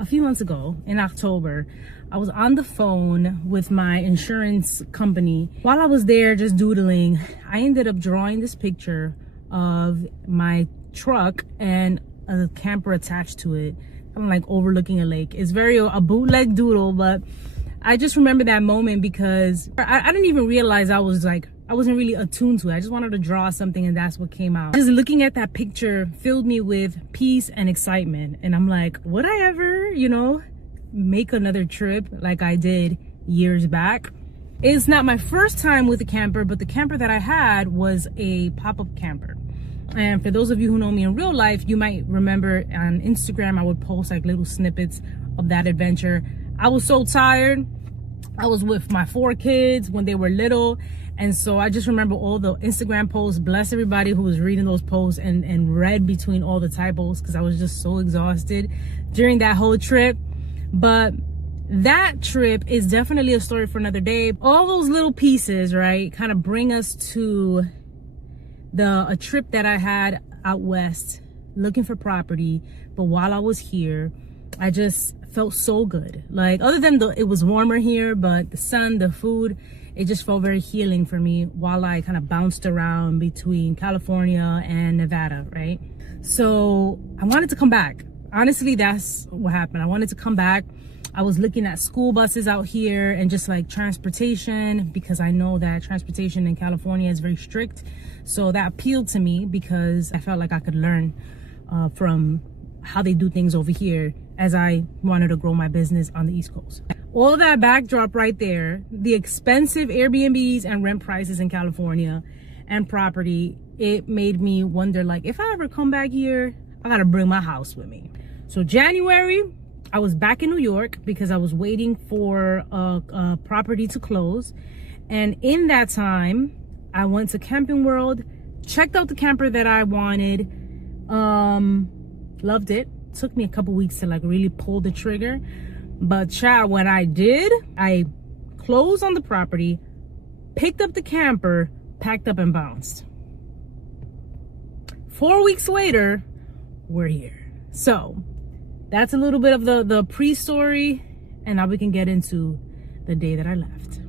a few months ago in October, I was on the phone with my insurance company. While I was there just doodling, I ended up drawing this picture of my truck and a camper attached to it. I'm like overlooking a lake. It's a bootleg doodle, but I just remember that moment because I didn't even realize I wasn't really attuned to it. I just wanted to draw something and that's what came out. Just looking at that picture filled me with peace and excitement. And I'm like, would I ever, make another trip like I did years back? It's not my first time with a camper, but the camper that I had was a pop-up camper. And for those of you who know me in real life, you might remember on Instagram, I would post like little snippets of that adventure. I was so tired. I was with my 4 kids when they were little. And so I just remember all the Instagram posts. Bless everybody who was reading those posts and read between all the typos, because I was just so exhausted during that whole trip. But that trip is definitely a story for another day. All those little pieces, right, kind of bring us to a trip that I had out west looking for property. But while I was here, I just felt so good. Like, other than it was warmer here, but the sun, the food, it just felt very healing for me while I kind of bounced around between California and Nevada, right? So I wanted to come back. Honestly, that's what happened. I wanted to come back. I was looking at school buses out here and just like transportation, because I know that transportation in California is very strict. So that appealed to me because I felt like I could learn from how they do things over here as I wanted to grow my business on the East Coast. All that backdrop right there, the expensive Airbnbs and rent prices in California and property, it made me wonder, like, if I ever come back here, I gotta bring my house with me. So January, I was back in New York because I was waiting for a property to close. And in that time, I went to Camping World, checked out the camper that I wanted, loved it. Took me a couple weeks to like really pull the trigger. But child, when I did, I closed on the property, picked up the camper, packed up and bounced. 4 weeks later, we're here. So that's a little bit of the pre-story, and now we can get into the day that I left.